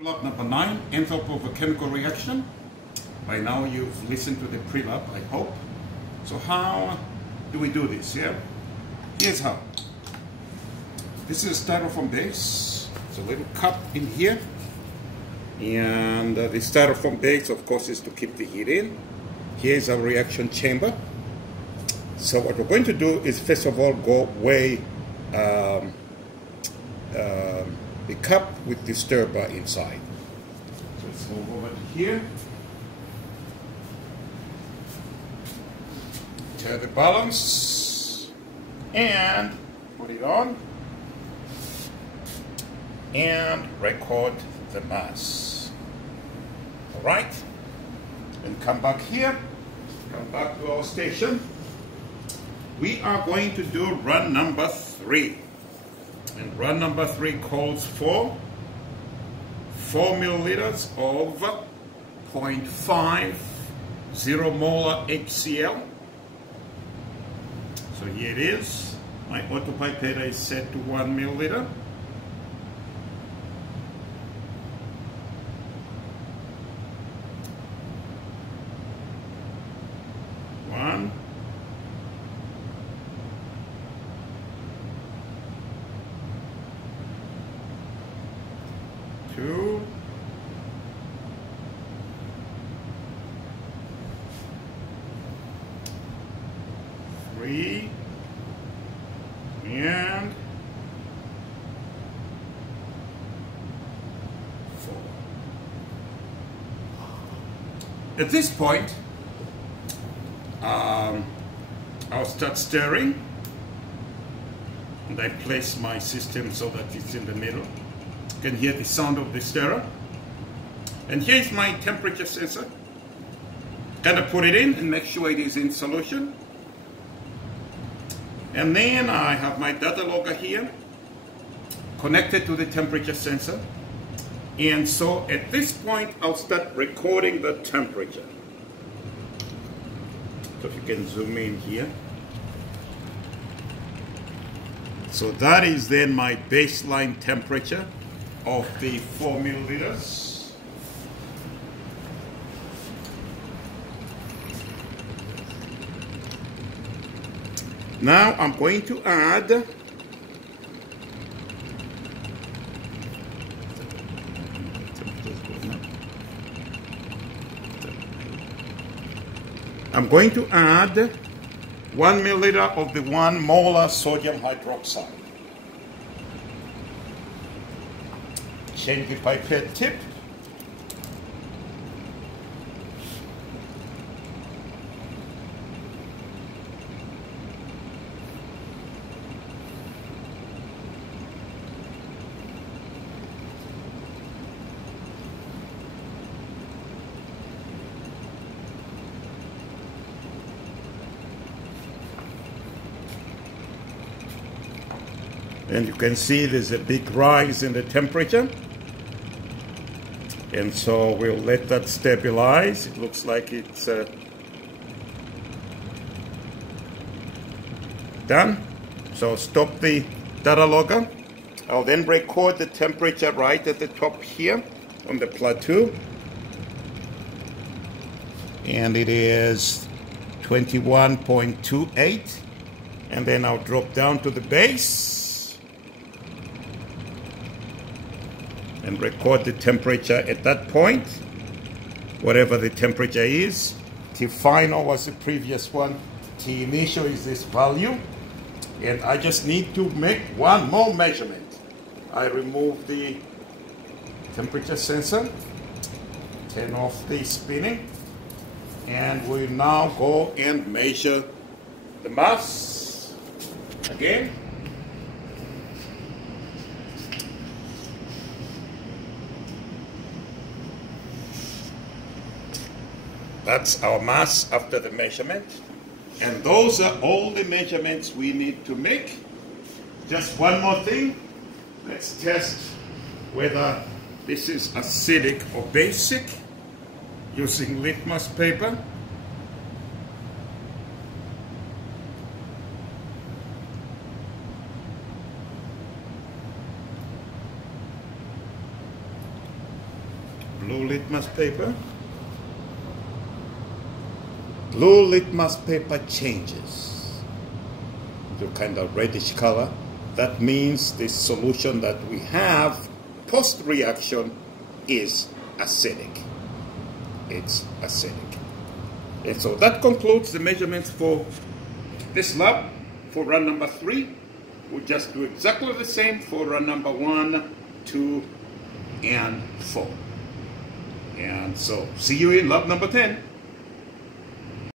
Pre-lab number 9, enthalpy of a chemical reaction. By now you've listened to the pre-lab, I hope. So how do we do this here? Here's how. This is a styrofoam base. It's a little cup in here. And the styrofoam base, of course, is to keep the heat in. Here's our reaction chamber. So what we're going to do is, first of all, go weigh the cup with the stir bar inside. So let's move over to here. Turn the balance and put it on and record the mass. All right, and come back here, come back to our station. We are going to do run number 3. And run number 3 calls for 4 milliliters of 0.50 molar HCl. So here it is. My autopipette is set to 1 milliliter. One. 2, 3, and 4. At this point, I'll start stirring, and I place my system so that it's in the middle. You can hear the sound of the stirrer. And here's my temperature sensor. Gonna put it in and make sure it is in solution. And then I have my data logger here connected to the temperature sensor. And so at this point, I'll start recording the temperature. So if you can zoom in here. So that is then my baseline temperature of the 4 milliliters. Now I'm going to add I'm going to add 1 milliliter of the 1 molar sodium hydroxide. Change the pipette tip. And you can see there's a big rise in the temperature. And so we'll let that stabilize. It looks like it's done. So stop the data logger. I'll then record the temperature right at the top here on the plateau. And it is 21.28. And then I'll drop down to the base and record the temperature at that point, whatever the temperature is. T final was the previous one. T initial is this value. And I just need to make one more measurement. I remove the temperature sensor, turn off the spinning, and we now go and measure the mass again. That's our mass after the measurement. And those are all the measurements we need to make. Just one more thing. Let's test whether this is acidic or basic using litmus paper. Blue litmus paper. Blue litmus paper changes to kind of reddish color. That means the solution that we have post-reaction is acidic. It's acidic. And so that concludes the measurements for this lab. For run number 3, we'll just do exactly the same for run number 1, 2, and 4. And so see you in lab number 10.